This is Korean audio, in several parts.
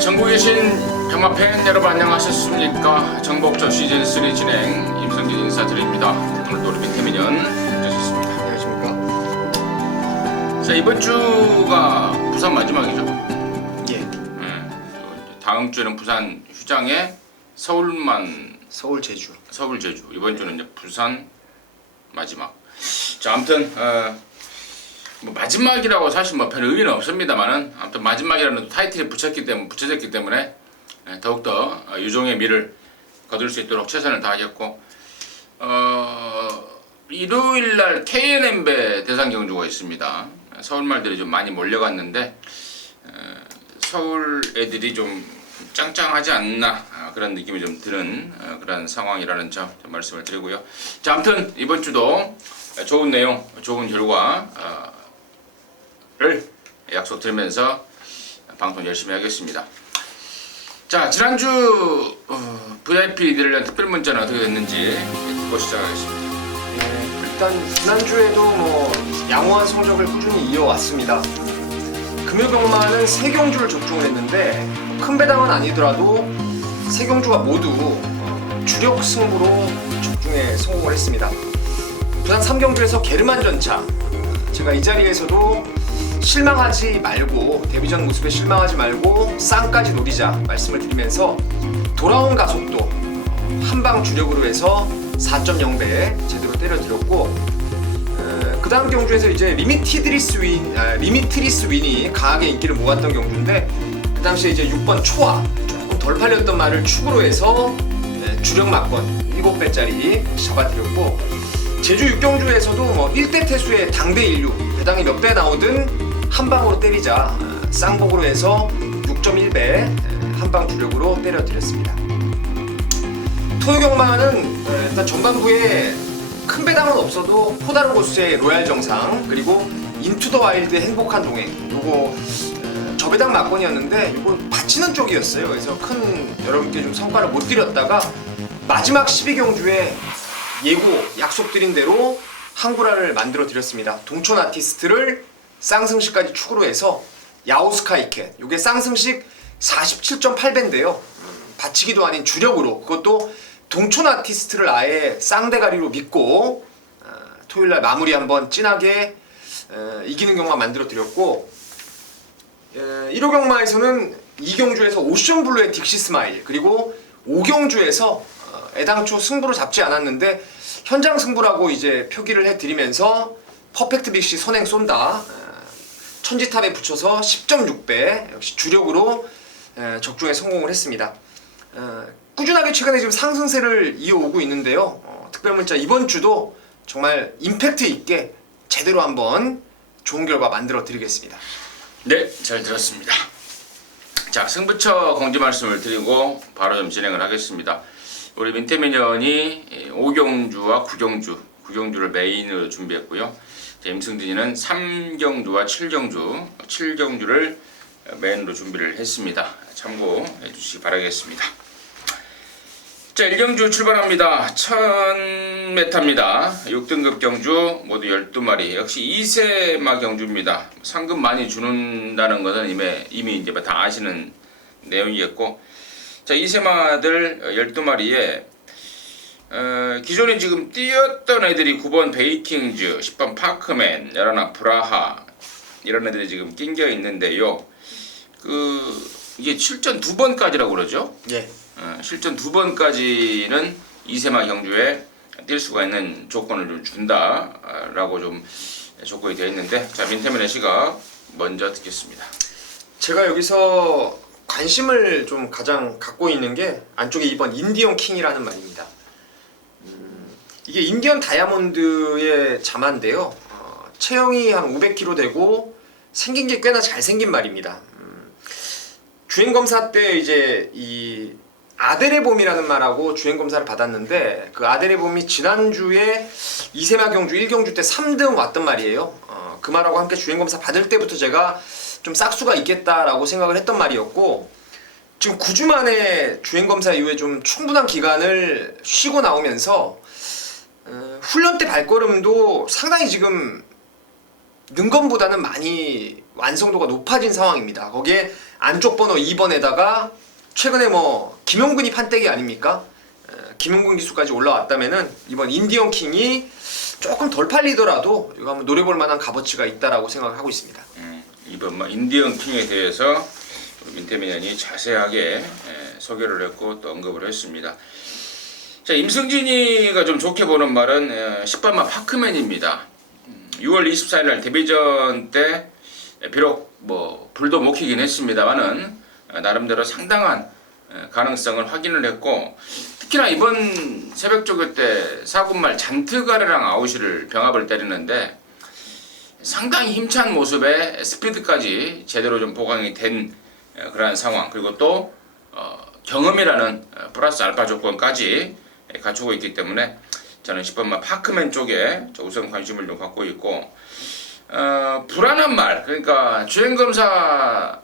전국에 계신 경마팬 여러분 안녕하셨습니까? 정복전 시즌3 진행 임성진 인사드립니다. 오늘도 우리 민태민연 모셨습니다. 안녕하십니까? 자, 이번 주가 부산 마지막이죠? 예. 다음 주에는 부산 휴장에 서울만 서울 제주. 서울 제주. 이번 주는 이제 부산 마지막. 자, 아무튼 뭐 마지막이라고 사실 뭐 별 의미는 없습니다만은 아무튼 마지막이라는 타이틀이 붙여졌기 때문에 더욱더 유종의 미를 거둘 수 있도록 최선을 다하겠고 일요일날 KNM배 대상 경주가 있습니다. 서울 말들이 좀 많이 몰려갔는데 서울 애들이 좀 짱짱하지 않나 그런 느낌이 좀 드는 그런 상황이라는 점 말씀을 드리고요. 자, 아무튼 이번 주도 좋은 내용, 좋은 결과 를 약속드리면서 방송 열심히 하겠습니다. 자, 지난주 VIP들을 위한 특별 문자는 어떻게 됐는지 듣고 시작하겠습니다. 일단 지난주에도 양호한 성적을 꾸준히 이어왔습니다. 금요병마는 3경주를 적중을 했는데 큰 배당은 아니더라도 3경주가 모두 주력 승부로 적중에 성공을 했습니다. 부산 3경주에서 게르만 전차, 제가 이 자리에서도 실망하지 말고, 데뷔전 모습에 실망하지 말고 쌍까지 노리자 말씀을 드리면서 돌아온 가속도 한방 주력으로 해서 4.0배 제대로 때려드렸고, 그 다음 경주에서 이제 리미트리스 윈이 강하게 인기를 모았던 경주인데, 그 당시에 이제 6번 초아 조금 덜 팔렸던 말을 축으로 해서 주력 막권 7배짜리 잡아드렸고, 제주 6경주에서도 1대 태수의 당대 인류 배당이 몇 배 나오든 한방으로 때리자 쌍복으로 해서 6.1배 한방 주력으로 때려드렸습니다. 토요경마는 일단 전반부에 큰 배당은 없어도 포다른 고수의 로얄 정상, 그리고 인투 더 와일드의 행복한 동행, 요거 저배당 막권이었는데 요거 받치는 쪽이었어요. 그래서 큰 여러분께 좀 성과를 못 드렸다가 마지막 12경주에 예고 약속드린 대로 한구라를 만들어 드렸습니다. 동촌 아티스트를 쌍승식까지 축으로 해서 야오스카이켓, 요게 쌍승식 47.8배인데요 받치기도 아닌 주력으로, 그것도 동촌 아티스트를 아예 쌍대가리로 믿고 토요일날 마무리 한번 진하게 이기는 경마 만들어 드렸고, 1호 경마에서는 2경주에서 오션블루의 딕시스마일, 그리고 5경주에서 애당초 승부를 잡지 않았는데 현장 승부라고 이제 표기를 해드리면서 퍼펙트 빅시 선행 쏜다 천지탑에 붙여서 10.6배 역시 주력으로 적중에 성공을 했습니다. 꾸준하게 최근에 지금 상승세를 이어오고 있는데요. 특별문자 이번 주도 정말 임팩트 있게 제대로 한번 좋은 결과 만들어 드리겠습니다. 네, 잘 들었습니다. 자, 승부처 공지 말씀을 드리고 바로 좀 진행을 하겠습니다. 우리 민태민연이 5경주와 9경주를 메인으로 준비했고요. 임승진이는 3경주와 7경주를 메인으로 준비를 했습니다. 참고해 주시기 바라겠습니다. 자, 1경주 출발합니다. 1000m입니다. 6등급 경주 모두 12마리. 역시 2세마 경주입니다. 상금 많이 주는다는 것은 이미 이제 다 아시는 내용이겠고, 자, 2세마들 12마리에 기존에 지금 뛰었던 애들이 9번 베이킹즈, 10번 파크맨, 11번 브라하 이런 애들이 지금 낑겨 있는데요. 이게 실전 2번까지라고 그러죠? 예. 실전 2번까지는 2세마 경주에 뛸 수가 있는 조건을 좀 준다라고 좀 조건이 되어 있는데, 자, 민태민의 시각 먼저 듣겠습니다. 제가 여기서 관심을 좀 가장 갖고 있는 게 안쪽에 2번 인디언 킹이라는 말입니다. 이게 인디언 다이아몬드의 자마인데요. 체형이 한 500kg 되고 생긴 게 꽤나 잘생긴 말입니다. 주행검사 때 이제 이 아데레봄이라는 말하고 주행검사를 받았는데, 그 아데레봄이 지난주에 2세마 경주 1경주 때 3등 왔던 말이에요. 그 말하고 함께 주행검사 받을 때부터 제가 좀 싹수가 있겠다라고 생각을 했던 말이었고, 지금 9주 만에 주행검사 이후에 좀 충분한 기간을 쉬고 나오면서 훈련 때 발걸음도 상당히 지금 는 것보다는 많이 완성도가 높아진 상황입니다. 거기에 안쪽 번호 2번에다가 최근에 뭐 김용근이 판때기 아닙니까? 김용근 기수까지 올라왔다면은 이번 인디언 킹이 조금 덜 팔리더라도 이거 한번 노려볼 만한 값어치가 있다라고 생각을 하고 있습니다. 이번 뭐 인디언 킹에 대해서 우리 민태민연이 자세하게 소개를 했고 또 언급을 했습니다. 자, 임승진이가 좀 좋게 보는 말은 10번마 파크맨입니다. 6월 24일 날 데뷔전 때 비록 뭐 불도 못 켜긴 했습니다만은 나름대로 상당한 가능성을 확인을 했고, 특히나 이번 새벽 조교 때 4분 말 잔트가르랑 아웃을 병합을 때리는데 상당히 힘찬 모습에 스피드까지 제대로 좀 보강이 된 그러한 상황, 그리고 또 경험이라는 플러스 알파 조건까지 갖추고 있기 때문에 저는 10번마 파크맨 쪽에 우선 관심을 좀 갖고 있고, 불안한 말, 그러니까 주행검사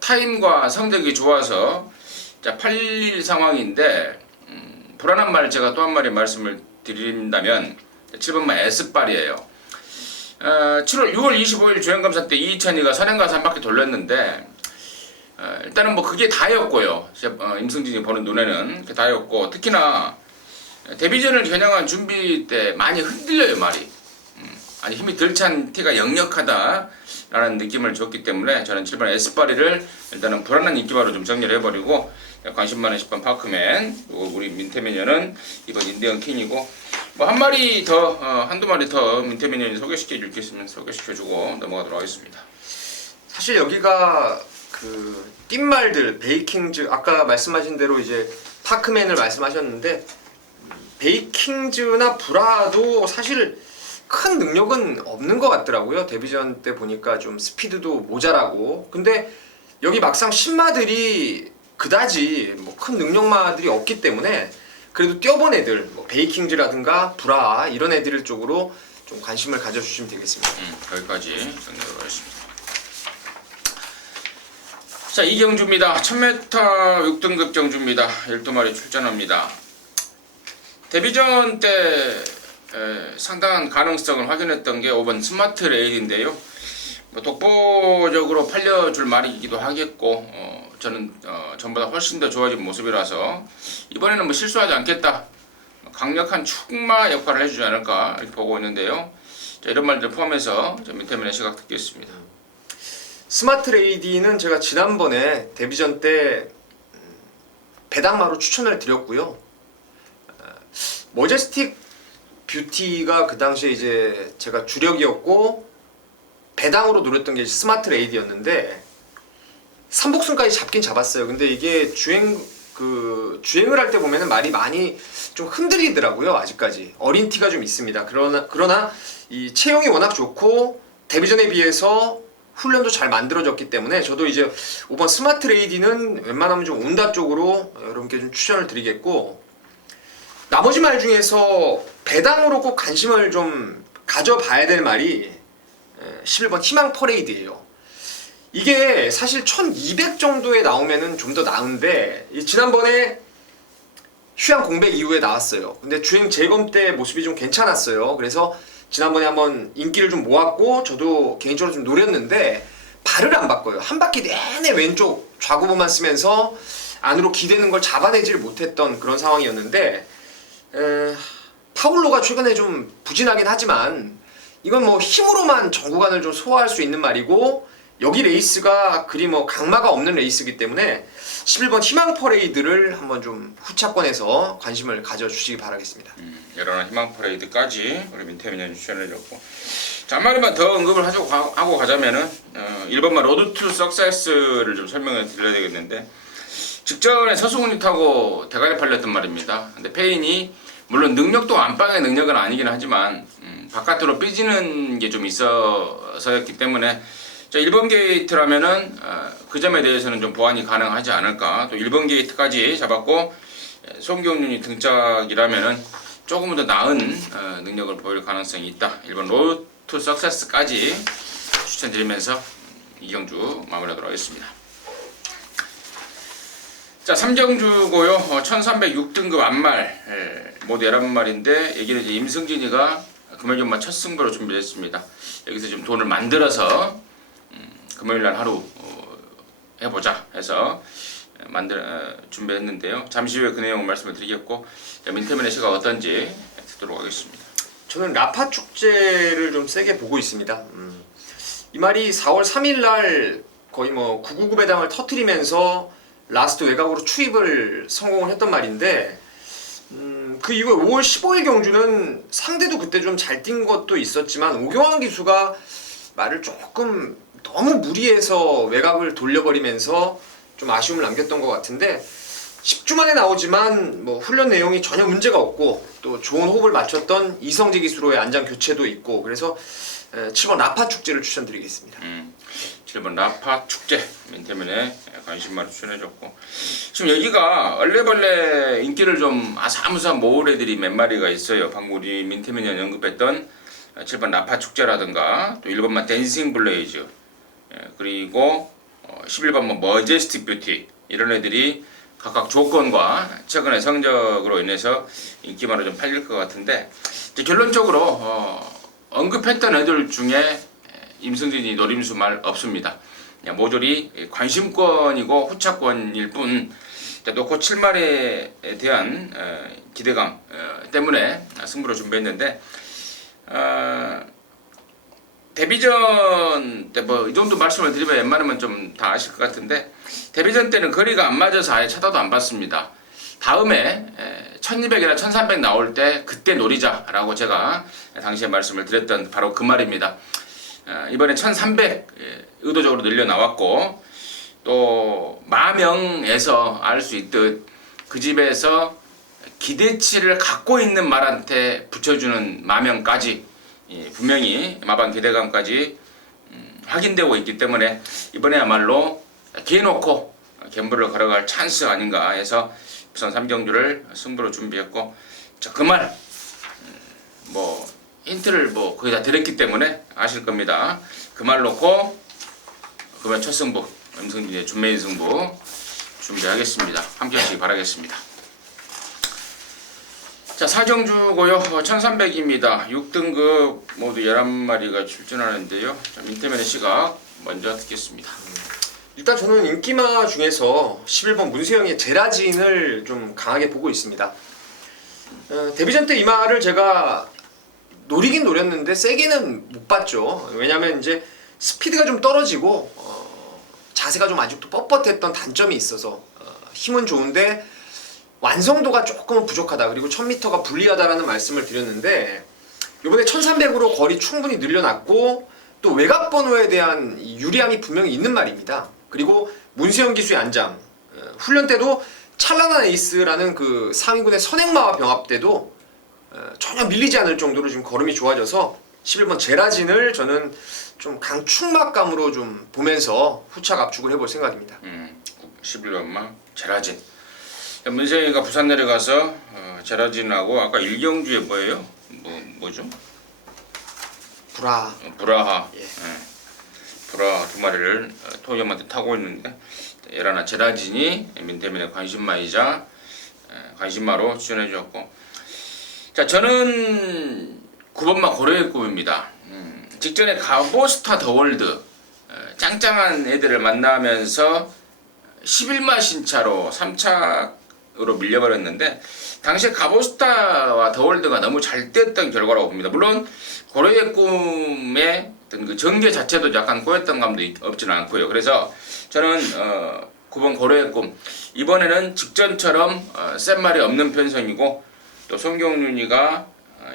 타임과 성적이 좋아서 자 8일 상황인데, 불안한 말 제가 또 한 마디 말씀을 드린다면 7번마 S빨이에요. 6월 25일 주행검사 때 이찬이가 선행가서 한 바퀴 돌렸는데 일단은 뭐 그게 다였고요. 임승진이 보는 눈에는 그게 다였고, 특히나 데뷔전을 겨냥한 준비 때 많이 흔들려요, 말이. 아니 힘이 덜 찬 티가 역력하다라는 느낌을 줬기 때문에 저는 7번 S바리를 일단은 불안한 인기바로 좀 정리를 해버리고, 관심 많은 10번 파크맨, 그리고 우리 민태민연은 이번 인디언 킹이고, 뭐 한 마리 더, 한두 마리 더 민태민연이 소개시켜 줄 게 있으면 소개시켜주고 넘어가도록 하겠습니다. 사실 여기가 그 띵말들 베이킹즈, 아까 말씀하신 대로 이제 파크맨을 말씀하셨는데 베이킹즈나 브라도 사실 큰 능력은 없는 것 같더라고요. 데뷔전 때 보니까 좀 스피드도 모자라고. 근데 여기 막상 신마들이 그다지 뭐 큰 능력마들이 없기 때문에 그래도 뛰어본 애들, 뭐 베이킹즈라든가 브라 이런 애들 쪽으로 좀 관심을 가져주시면 되겠습니다. 여기까지 정리하도록 하겠습니다. 자, 이 경주입니다. 1000m 6등급 경주입니다. 12마리 출전합니다. 데뷔전 때 상당한 가능성을 확인했던 게 5번 스마트 레일인데요. 뭐 독보적으로 팔려줄 말이기도 하겠고, 저는 전보다 훨씬 더 좋아진 모습이라서 이번에는 뭐 실수하지 않겠다, 강력한 축마 역할을 해주지 않을까 이렇게 보고 있는데요. 자, 이런 말들을 포함해서 민태민의 시각 듣겠습니다. 스마트 레이디는 제가 지난번에 데뷔전 때 배당마로 추천을 드렸고요. 머제스틱 뷰티가 그 당시에 이제 제가 주력이었고 배당으로 노렸던 게 스마트 레이디였는데 3복순까지 잡긴 잡았어요. 근데 이게 주행을 할 때 보면은 말이 많이 좀 흔들리더라고요. 아직까지 어린 티가 좀 있습니다. 그러나 이 체형이 워낙 좋고 데뷔전에 비해서 훈련도 잘 만들어졌기 때문에 저도 이제 5번 스마트 레이디는 웬만하면 좀 온다 쪽으로 여러분께 좀 추천을 드리겠고, 나머지 말 중에서 배당으로 꼭 관심을 좀 가져봐야 될 말이 11번 희망 퍼레이드예요. 이게 사실 1200 정도에 나오면은 좀 더 나은데 지난번에 휴양 공백 이후에 나왔어요. 근데 주행 재검 때 모습이 좀 괜찮았어요. 그래서 지난번에 한번 인기를 좀 모았고 저도 개인적으로 좀 노렸는데 발을 안 바꿔요. 한 바퀴 내내 왼쪽 좌구보만 쓰면서 안으로 기대는 걸 잡아내질 못했던 그런 상황이었는데, 파울로가 최근에 좀 부진하긴 하지만 이건 뭐 힘으로만 전 구간을 좀 소화할 수 있는 말이고, 여기 레이스가 그리 뭐 강마가 없는 레이스이기 때문에 11번 희망 퍼레이드를 한번 좀 후차권에서 관심을 가져주시기 바라겠습니다. 여러나 희망 퍼레이드까지 우리 민태민이 추천해줬고, 자, 한 마리만 더 언급을 하고 가자면은 1번마 로드 투 석세스를 좀 설명을 드려야 되겠는데, 직전에 서승훈이 타고 대가리 팔렸던 말입니다. 근데 페인이 물론 능력도 안방의 능력은 아니긴 하지만 바깥으로 삐지는 게 좀 있어서였기 때문에, 자, 1번 게이트라면은 그 점에 대해서는 좀 보완이 가능하지 않을까. 또 1번 게이트까지 잡았고 송경윤이 등짝이라면은 조금 더 나은 능력을 보일 가능성이 있다. 1번 로드 투 석세스까지 추천드리면서 이경주 마무리하도록 하겠습니다. 자, 3경주고요. 1306등급 안말 모두 11마리인데, 여기는 이제 임승진이가 금요일 전반 첫 승부로 준비했습니다. 여기서 좀 돈을 만들어서 금요일 날 하루 해보자 해서 준비했는데요. 잠시 후에 그 내용을 말씀을 드리겠고, 민태민의 시가 어떤지 듣도록 하겠습니다. 저는 라파 축제를 좀 세게 보고 있습니다. 이 말이 4월 3일 날 거의 뭐 999 배당을 터뜨리면서 라스트 외곽으로 추입을 성공을 했던 말인데, 그 이후에 5월 15일 경주는 상대도 그때 좀 잘 뛴 것도 있었지만 오경환 기수가 말을 조금 너무 무리해서 외곽을 돌려버리면서 좀 아쉬움을 남겼던 것 같은데, 10주 만에 나오지만 뭐 훈련 내용이 전혀 문제가 없고 또 좋은 호흡을 맞췄던 이성재 기수로의 안장 교체도 있고, 그래서 7번 라파 축제를 추천드리겠습니다. 7번 라파 축제 민태민의 관심만 추천해줬고, 지금 여기가 얼레벌레 인기를 좀 아사무사 모을 애들이 몇 마리가 있어요. 방금 우리 민태민이 언급했던 7번 라파 축제라든가, 또 1번만 댄싱 블레이즈, 그리고 11번 뭐 머제스틱 뷰티, 이런 애들이 각각 조건과 최근의 성적으로 인해서 인기만으로 좀 팔릴 것 같은데, 이제 결론적으로 언급했던 애들 중에 임승진이 노림수 말 없습니다. 그냥 모조리 관심권이고 후차권일 뿐, 놓고 7마리에 대한 기대감 때문에 승부를 준비했는데, 데뷔전 때 뭐 이 정도 말씀을 드리면 웬만하면 좀 다 아실 것 같은데, 데뷔전 때는 거리가 안 맞아서 아예 쳐다도 안 봤습니다. 다음에 1200이나 1300 나올 때 그때 노리자라고 제가 당시에 말씀을 드렸던 바로 그 말입니다. 이번에 1300 의도적으로 늘려 나왔고, 또 마명에서 알 수 있듯 그 집에서 기대치를 갖고 있는 말한테 붙여주는 마명까지, 분명히 마방 기대감까지 확인되고 있기 때문에 이번에야말로 기회놓고 갬블을 걸어갈 찬스 아닌가 해서 우선 3경주를 승부로 준비했고, 그 말 뭐 힌트를 뭐 거의 다 드렸기 때문에 아실 겁니다. 그 말 놓고 그러면 첫 승부, 임승진의 준메인 승부 준비하겠습니다. 함께 하시기 바라겠습니다. 자, 4경주고요. 1300입니다. 6등급 모두 11마리가 출전하는데요. 자, 민태면의 시각 먼저 듣겠습니다. 일단 저는 인기마 중에서 11번 문세영의 제라진을 좀 강하게 보고 있습니다. 데뷔전 때 이 말을 제가 노리긴 노렸는데 세게는 못 봤죠. 왜냐면 이제 스피드가 좀 떨어지고 자세가 좀 아직도 뻣뻣했던 단점이 있어서 힘은 좋은데 완성도가 조금은 부족하다, 그리고 1000m가 불리하다라는 말씀을 드렸는데, 이번에 1300으로 거리 충분히 늘려놨고 또 외곽 번호에 대한 유리함이 분명히 있는 말입니다. 그리고 문세영 기수의 안장, 훈련 때도 찬란한 에이스라는 그 상위군의 선행마와 병합 때도 전혀 밀리지 않을 정도로 지금 걸음이 좋아져서 11번 제라진을 저는 좀 강축막감으로 좀 보면서 후착 압축을 해볼 생각입니다. 11번마 제라진. 문세영이가 부산 내려가서 제라진하고 아까 1경주에 뭐예요? 뭐죠? 브라하. 예. 브라하 두 마리를 토이엄한테 타고 있는데, 에라나 제라진이 민태민의 관심마이자 관심마로 추천해 주었고, 자, 저는 9번마 고려의 꿈입니다. 직전에 가보스타 더월드 짱짱한 애들을 만나면서 11마 신차로 3착으로 밀려버렸는데, 당시에 가보스타와 더월드가 너무 잘 뗐던 결과라고 봅니다. 물론 고려의 꿈의 어떤 그 전개 자체도 약간 꼬였던 감도 없지는 않고요. 그래서 저는 9번 고려의 꿈, 이번에는 직전처럼 센 말이 없는 편성이고, 또 송경윤이가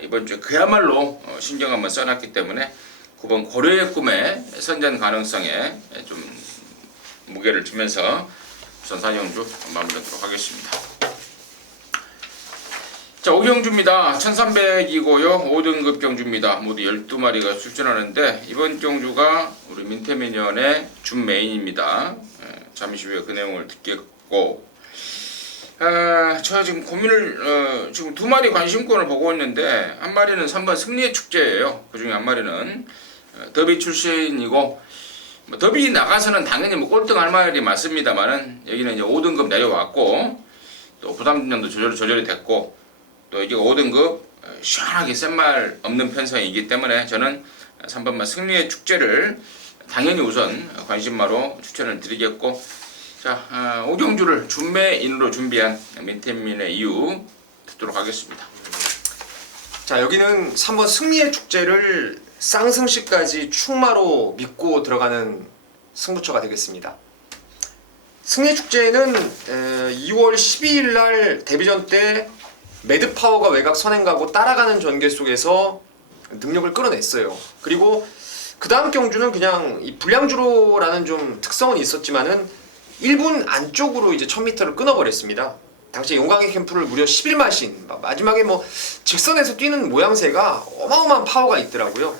이번 주에 그야말로 신경 한번 써놨기 때문에 9번 고려의 꿈의 선전 가능성에 좀 무게를 두면서 우선 4경주 마무리하도록 하겠습니다. 자, 5경주입니다. 1300이고요. 5등급 경주입니다. 모두 12마리가 출전하는데, 이번 경주가 우리 민태민연의 준 메인입니다. 잠시 후에 그 내용을 듣겠고, 제가 지금 고민을, 지금 두 마리 관심권을 보고 있는데, 한 마리는 3번 승리의 축제예요. 그 중에 한 마리는 더비 출신이고, 더비 나가서는 당연히 뭐 꼴등할 말이 맞습니다만은, 여기는 이제 5등급 내려왔고, 또 부담점도 조절이 됐고, 또 이게 5등급 시원하게 센 말 없는 편성이기 때문에 저는 3번마 승리의 축제를 당연히 우선 관심마로 추천을 드리겠고, 자, 오경주를 준매인으로 준비한 민태민의 이유 듣도록 하겠습니다. 자, 여기는 3번 승리의 축제를 쌍승시까지 축마로 믿고 들어가는 승부처가 되겠습니다. 승리의 축제는 2월 12일 날 데뷔전 때 매드파워가 외곽 선행가고 따라가는 전개 속에서 능력을 끌어냈어요. 그리고 그 다음 경주는 그냥 이 불량주로라는 좀 특성은 있었지만은 1분 안쪽으로 이제 1000m를 끊어버렸습니다. 당시 용광의 캠프를 무려 11마신, 마지막에 뭐 직선에서 뛰는 모양새가 어마어마한 파워가 있더라고요.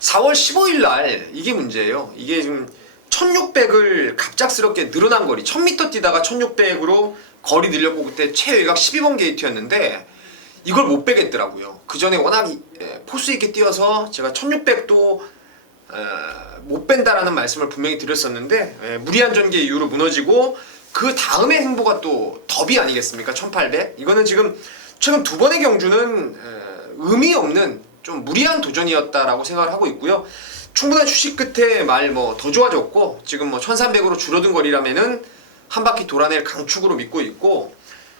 4월 15일 날 이게 문제예요. 이게 지금 1600을 갑작스럽게 늘어난 거리, 1000m 뛰다가 1600으로 거리 늘렸고 그때 최외곽 12번 게이트였는데 이걸 못 빼겠더라고요. 그 전에 워낙 포스 있게 뛰어서 제가 1600도 못 뺀다라는 말씀을 분명히 드렸었는데 무리한 전개 이후로 무너지고 그 다음에 행보가 또 더비 아니겠습니까? 1800. 이거는 지금 최근 두 번의 경주는 의미 없는 좀 무리한 도전이었다라고 생각을 하고 있고요. 충분한 휴식 끝에 말 뭐 더 좋아졌고 지금 뭐 1300으로 줄어든 거리라면은 한 바퀴 돌아낼 강축으로 믿고 있고,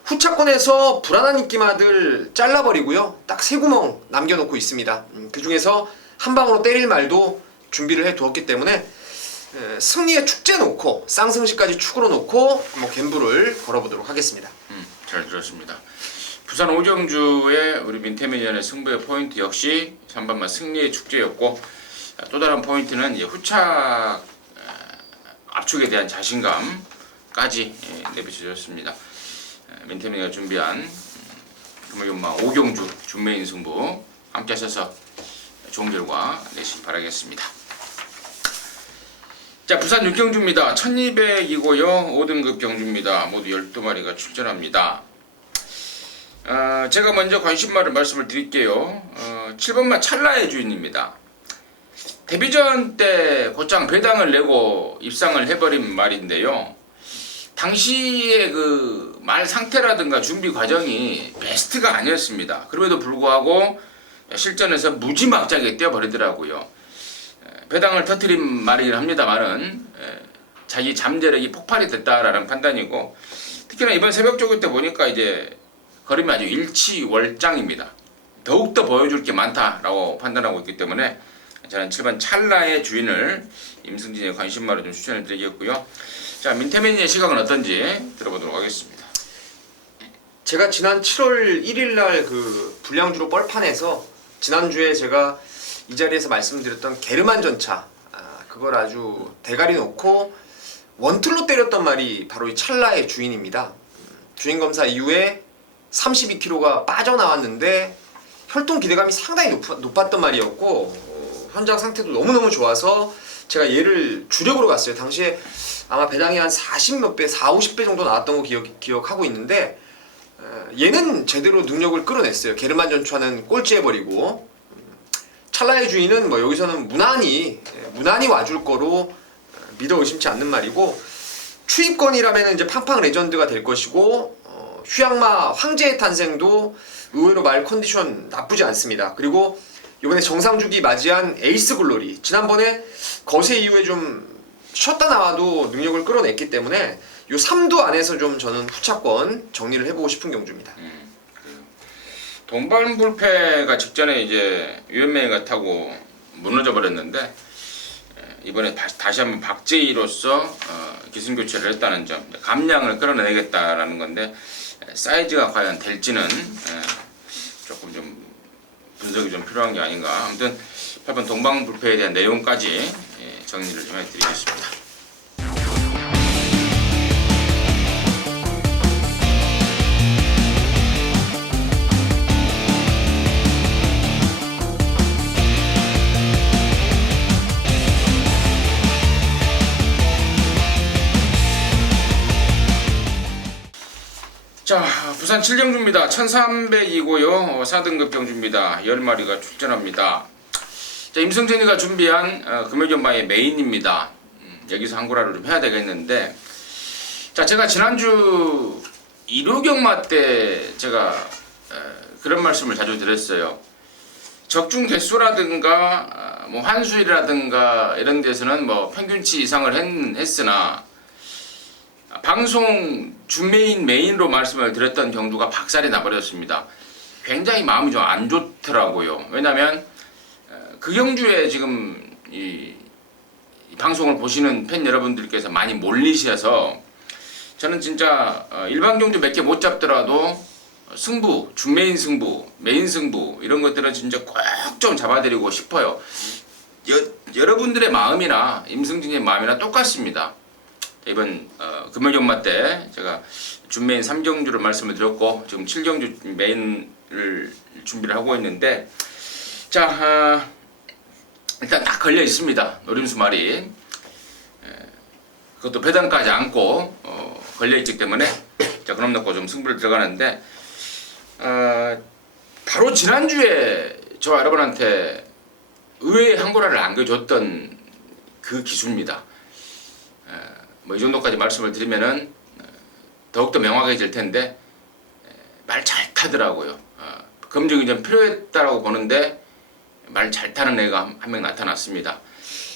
후차권에서 불안한 인기마들 잘라버리고요. 딱 세 구멍 남겨놓고 있습니다. 그 중에서 한 방으로 때릴 말도 준비를 해 두었기 때문에 승리의 축제 놓고 쌍승시까지 축으로 놓고 한번 갬블을 걸어보도록 하겠습니다. 잘 들었습니다. 부산 오경주의 우리 민태민전의 승부의 포인트 역시 3번마 승리의 축제였고, 또 다른 포인트는 이제 후차 압축에 대한 자신감까지 내비쳐졌습니다. 민태민이가 준비한 금요일마 오경주 준매인 승부 함께 하셔서 좋은 결과 내시기 바라겠습니다. 자, 부산 6경주입니다. 1200이고요. 5등급 경주입니다. 모두 12마리가 출전합니다. 제가 먼저 관심마를 말씀을 드릴게요. 7번마 찰나의 주인입니다. 데뷔전 때 곧장 배당을 내고 입상을 해버린 말인데요. 당시의 그 말 상태라든가 준비 과정이 베스트가 아니었습니다. 그럼에도 불구하고 실전에서 무지막지하게 뛰어버리더라고요. 배당을 터뜨린 말이긴 합니다만은 자기 잠재력이 폭발이 됐다라는 판단이고, 특히나 이번 새벽 조교 때 보니까 이제 걸음이 아주 일치월장입니다. 더욱더 보여줄 게 많다라고 판단하고 있기 때문에 저는 7번 찰나의 주인을 임승진의 관심마로 좀 추천을 드리겠고요. 자, 민태민의 시각은 어떤지 들어보도록 하겠습니다. 제가 지난 7월 1일 날 그 불량주로 뻘판에서 지난주에 제가 이 자리에서 말씀드렸던 게르만 전차, 그걸 아주 대가리 놓고 원툴로 때렸던 말이 바로 이 찰나의 주인입니다. 주인 검사 이후에 32kg가 빠져나왔는데 혈통 기대감이 상당히 높았던 말이었고, 현장 상태도 너무너무 좋아서 제가 얘를 주력으로 갔어요. 당시에 아마 배당이 한 40 몇 배, 40, 50배 정도 나왔던 거 기억하고 있는데, 얘는 제대로 능력을 끌어냈어요. 게르만 전차는 꼴찌해버리고, 찰나의 주인은 뭐 여기서는 무난히 와줄 거로 믿어 의심치 않는 말이고, 추입권이라면 이제 팡팡 레전드가 될 것이고, 휴양마 황제의 탄생도 의외로 말 컨디션 나쁘지 않습니다. 그리고 이번에 정상주기 맞이한 에이스 글로리, 지난번에 거세 이후에 좀 쉬었다 나와도 능력을 끌어냈기 때문에 요 3두 안에서 좀 저는 후차권 정리를 해보고 싶은 경주입니다. 동반불패가 직전에 이제 유현명이가 타고 무너져 버렸는데, 이번에 다시 한번 박제이로서 기승 교체를 했다는 점, 감량을 끌어내겠다라는 건데, 사이즈가 과연 될지는 조금 좀 분석이 좀 필요한 게 아닌가. 아무튼 8번 동방불패에 대한 내용까지 정리를 좀 해드리겠습니다. 자, 부산 7경주입니다. 1300이고요. 4등급 경주입니다. 10마리가 출전합니다. 자, 임승진이가 준비한 금요전마의 메인입니다. 여기서 한구라를 좀 해야 되겠는데, 자, 제가 지난주 1호경마 때 제가 그런 말씀을 자주 드렸어요. 적중 개수라든가 뭐 환수일이라든가 이런 데서는 뭐 평균치 이상을 했으나 방송 메인으로 말씀을 드렸던 경주가 박살이 나버렸습니다. 굉장히 마음이 좀 안 좋더라고요. 왜냐하면 그 경주에 지금 이 방송을 보시는 팬 여러분들께서 많이 몰리셔서 저는 진짜 일반 경주 몇 개 못 잡더라도 승부, 준메인 승부, 메인 승부 이런 것들은 진짜 꼭 좀 잡아드리고 싶어요. 여러분들의 마음이나 임승진의 마음이나 똑같습니다. 이번 금요일 연마 때 제가 준메인 3경주를 말씀을 드렸고 지금 7경주 메인을 준비를 하고 있는데 자 일단 딱 걸려 있습니다. 노림수 말이 그것도 배당까지 안고 걸려 있기 때문에 자 그럼 놓고 좀 승부를 들어가는데 바로 지난주에 저 여러분한테 의외의 한고라를 안겨줬던 그 기수입니다. 뭐 이 정도까지 말씀을 드리면은 더욱더 명확해질 텐데 말 잘 타더라고요. 검증이 좀 필요했다라고 보는데 말 잘 타는 애가 한 명 나타났습니다.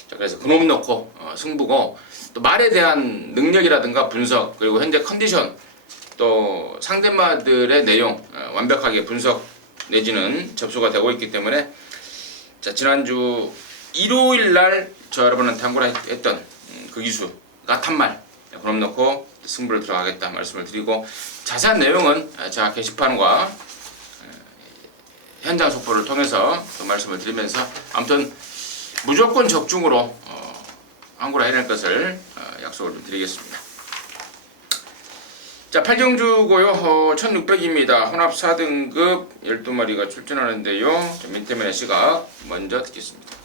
자, 그래서 그놈 놓고 승부고 또 말에 대한 능력이라든가 분석 그리고 현재 컨디션 또 상대마들의 내용 완벽하게 분석 내지는 접수가 되고 있기 때문에 자 지난주 일요일 날 저 여러분한테 한고라 했던 그 기수가 탄말 그럼 놓고 승부를 들어가겠다 말씀을 드리고 자세한 내용은 자 게시판과 현장 속보를 통해서 또 말씀을 드리면서 아무튼 무조건 적중으로 한고라 해낼 것을 약속을 좀 드리겠습니다. 자 8경주고요. 1600입니다. 혼합 4등급 12마리가 출전하는데요. 민태면의 시각 먼저 듣겠습니다.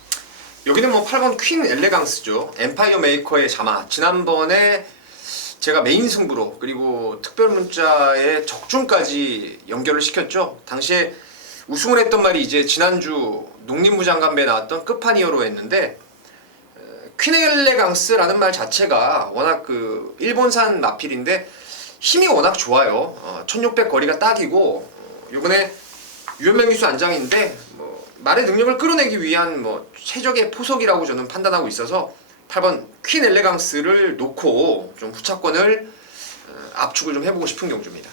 여기는 뭐 8번 퀸 엘레강스죠. 엠파이어 메이커의 자마. 지난번에 제가 메인 승부로 그리고 특별 문자에 적중까지 연결을 시켰죠. 당시에 우승을 했던 말이 이제 지난주 농림부 장관배에 나왔던 끝판이어로 했는데 퀸 엘레강스라는 말 자체가 워낙 그 일본산 마필인데 힘이 워낙 좋아요. 1600 거리가 딱이고 요번에 유현명 기수 안장인데 뭐 말의 능력을 끌어내기 위한 뭐 최적의 포석이라고 저는 판단하고 있어서 8번 퀸 엘레강스를 놓고 좀 후차권을 압축을 좀 해보고 싶은 경주입니다.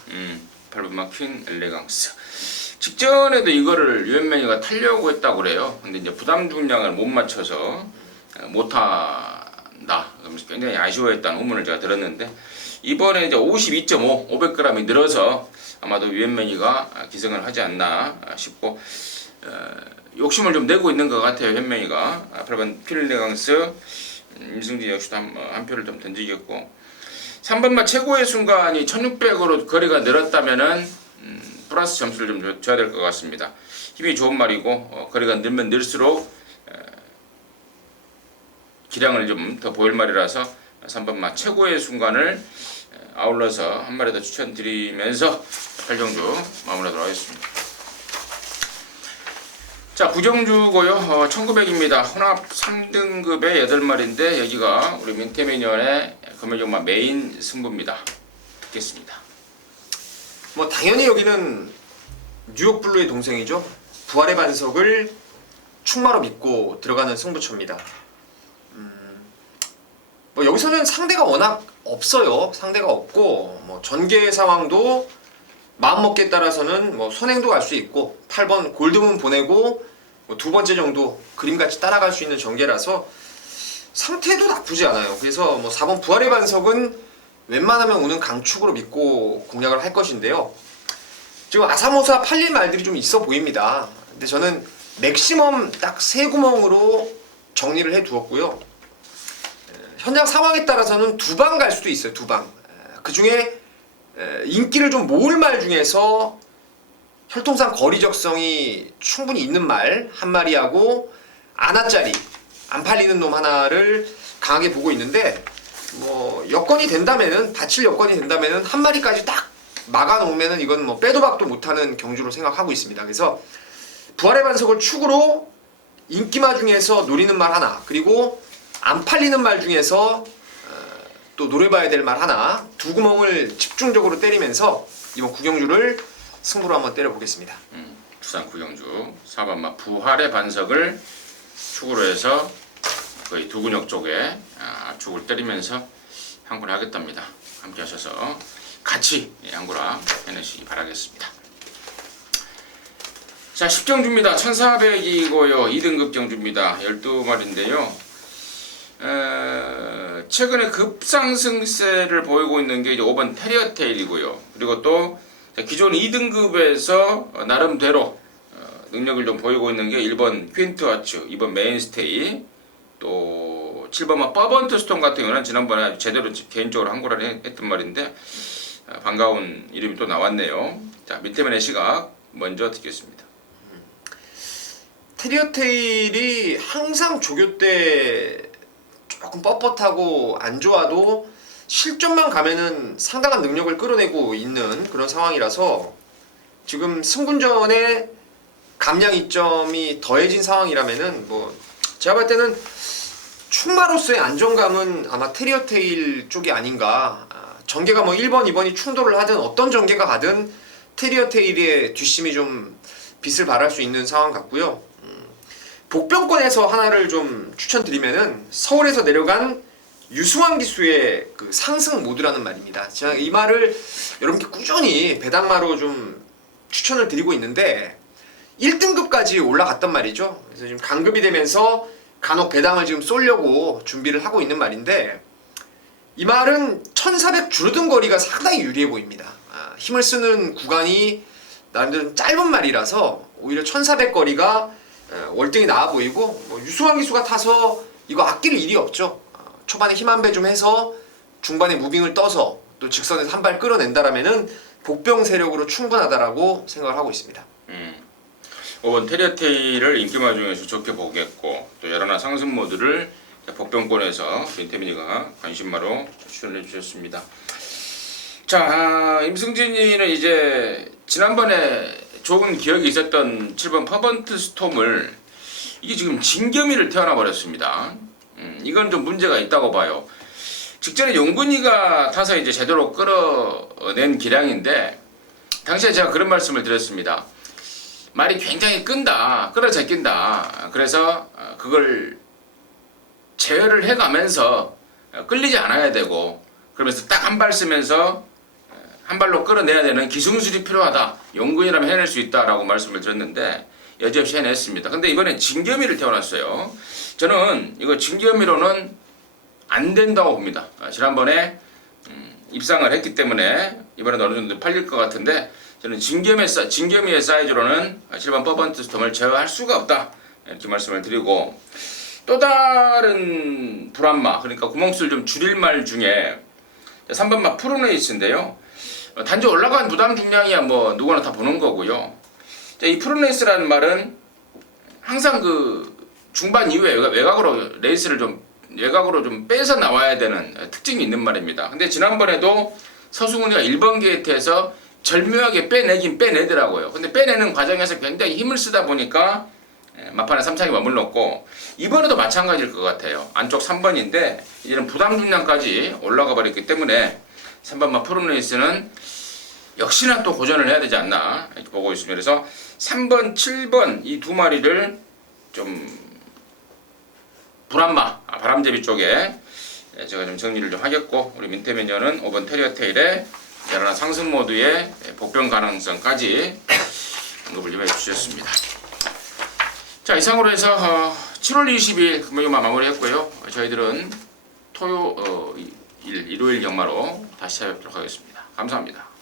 8번 퀸 엘레강스 직전에도 이거를 유현명이가 타려고 했다고 그래요. 근데 이제 부담 중량을 못 맞춰서 못 탄다. 그러면서 굉장히 아쉬워했다는 후문을 제가 들었는데 이번에 이제 52.5, 500g이 늘어서 아마도 유현명이가 기승을 하지 않나 싶고 욕심을 좀 내고 있는 것 같아요. 현명이가 8번 퀸 엘레강스 임승진 역시도 한 표를 좀 던지겠고 3번마 최고의 순간이 1600으로 거리가 늘었다면은 플러스 점수를 좀 줘야 될 것 같습니다. 힘이 좋은 말이고 거리가 늘면 늘수록 기량을 좀 더 보일 말이라서 3번마 최고의 순간을 아울러서 한 마리 더 추천드리면서 8경주 마무리하도록 하겠습니다. 자 9경주고요. 1900입니다. 혼합 3등급의 8마리인데 여기가 우리 민태미니언의 금요일경마 메인 승부입니다. 듣겠습니다. 뭐 당연히 여기는 뉴욕 블루의 동생이죠. 부활의 반석을 충마로 믿고 들어가는 승부처입니다. 뭐 여기서는 상대가 워낙 없어요. 상대가 없고 뭐 전개 상황도 마음먹기에 따라서는 뭐 선행도 갈 수 있고 8번 골드문 보내고 뭐 두 번째 정도 그림같이 따라갈 수 있는 전개라서 상태도 나쁘지 않아요. 그래서 뭐 4번 부활의 반석은 웬만하면 오는 강축으로 믿고 공략을 할 것인데요. 지금 아사모사 팔릴 말들이 좀 있어 보입니다. 근데 저는 맥시멈 딱 3구멍으로 정리를 해 두었고요. 현장 상황에 따라서는 2방 갈 수도 있어요. 2방. 그 중에 인기를 좀 모을 말 중에서 혈통상 거리적성이 충분히 있는 말 한 마리하고 아나짜리 안 팔리는 놈 하나를 강하게 보고 있는데 뭐 여건이 된다면은 다칠 여건이 된다면은 한 마리까지 딱 막아놓으면은 이건 뭐 빼도 박도 못하는 경주로 생각하고 있습니다. 그래서 부활의 반석을 축으로 인기마 중에서 노리는 말 하나 그리고 안 팔리는 말 중에서 또 노려봐야 될 말 하나 2구멍을 집중적으로 때리면서 이번 구경주를 승부로 한번 때려보겠습니다. 두산 구경주 4번마 부활의 반석을 축으로 해서 거의 두 근육 쪽에 압축을 때리면서 한구를 하겠답니다. 함께 하셔서 같이 한구라 해내시기 바라겠습니다. 자, 10경주입니다. 1400이고요. 2등급 경주입니다. 12마리인데요. 최근에 급상승세를 보이고 있는 게 이제 5번 테리어테일이고요. 그리고 또 기존 2등급에서 나름대로 능력을 좀 보이고 있는 게 1번 퀸트와츠, 2번 메인스테이, 또 7번만 버번트 스톤 같은 경우는 지난번에 제대로 개인적으로 한구라를 했던 말인데 반가운 이름이 또 나왔네요. 자, 밑에면의 시각 먼저 듣겠습니다. 테리어테일이 항상 조교 때 조금 뻣뻣하고 안 좋아도 실점만 가면은 상당한 능력을 끌어내고 있는 그런 상황이라서 지금 승군전에 감량 이점이 더해진 상황이라면은 뭐 제가 볼 때는 충마로서의 안정감은 아마 테리어테일 쪽이 아닌가. 전개가 뭐 1번, 2번이 충돌을 하든 어떤 전개가 가든 테리어테일의 뒷심이 좀 빛을 발할 수 있는 상황 같고요. 복병권에서 하나를 좀 추천드리면은 서울에서 내려간 유승환 기수의 그 상승 모드라는 말입니다. 제가 이 말을 여러분께 꾸준히 배당마로 좀 추천을 드리고 있는데 1등급까지 올라갔단 말이죠. 그래서 지금 강급이 되면서 간혹 배당을 지금 쏠려고 준비를 하고 있는 말인데 이 말은 1400 줄어든 거리가 상당히 유리해 보입니다. 힘을 쓰는 구간이 나름대로 짧은 말이라서 오히려 1400 거리가 월등히 나아 보이고 뭐 유승환 기수가 타서 이거 아낄 일이 없죠. 초반에 힘 한 배 좀 해서 중반에 무빙을 떠서 또 직선에서 한 발 끌어낸다라면은 복병 세력으로 충분하다라고 생각을 하고 있습니다. 5번 테리어테일을 인기마 중에서 좋게 보겠고 또 여러나 상승 모드를 복병권에서 민태민이가 관심마로 추천해 주셨습니다. 자, 임승진이는 이제 지난번에 좋은 기억이 있었던 7번 퍼번트 스톰을 이게 지금 진겸이를 태어나 버렸습니다. 이건 좀 문제가 있다고 봐요. 직전에 용근이가 타서 이제 제대로 끌어낸 기량인데 당시에 제가 그런 말씀을 드렸습니다. 말이 굉장히 끈다, 끌어 제낀다. 그래서 그걸 제어를 해가면서 끌리지 않아야 되고 그러면서 딱 한 발 쓰면서 한 발로 끌어내야 되는 기승술이 필요하다. 용근이라면 해낼 수 있다라고 말씀을 드렸는데 여지없이 해냈습니다. 근데 이번엔 진겸이를 태어났어요. 저는 이거 진겸이로는 안 된다고 봅니다. 지난번에 입상을 했기 때문에 이번에는 어느 정도 팔릴 것 같은데 저는 진겸이의 사이즈로는 7번 퍼번트 스톰을 제어할 수가 없다. 이렇게 말씀을 드리고 또 다른 불안마 그러니까 구멍수를 좀 줄일 말 중에 3번마 프로네이스인데요. 단지 올라간 부담 중량이야 뭐 누구나 다 보는 거고요. 이 프로네이스라는 말은 항상 그 중반 이후에 외곽으로 레이스를 좀 빼서 나와야 되는 특징이 있는 말입니다. 근데 지난번에도 서승훈이가 1번 게이트에서 절묘하게 빼내긴 빼내더라고요. 근데 빼내는 과정에서 굉장히 힘을 쓰다 보니까 막판에 3창이 머물렀고 이번에도 마찬가지일 것 같아요. 안쪽 3번인데 이제는 부담 중량까지 올라가 버렸기 때문에 3번마 프로레이스는 역시나 또 고전을 해야 되지 않나 이렇게 보고 있습니다. 그래서 3번, 7번 이 두 마리를 좀 불안마, 바람제비 쪽에 제가 좀 정리를 좀 하겠고 우리 민태매니어는 5번 테리어테일의 여러나 상승 모드의 복병 가능성까지 언급을 좀 해주셨습니다. 자, 이상으로 해서 7월 20일 금요일만 마무리했고요. 저희들은 일요일 경마로 다시 찾아뵙도록 하겠습니다. 감사합니다.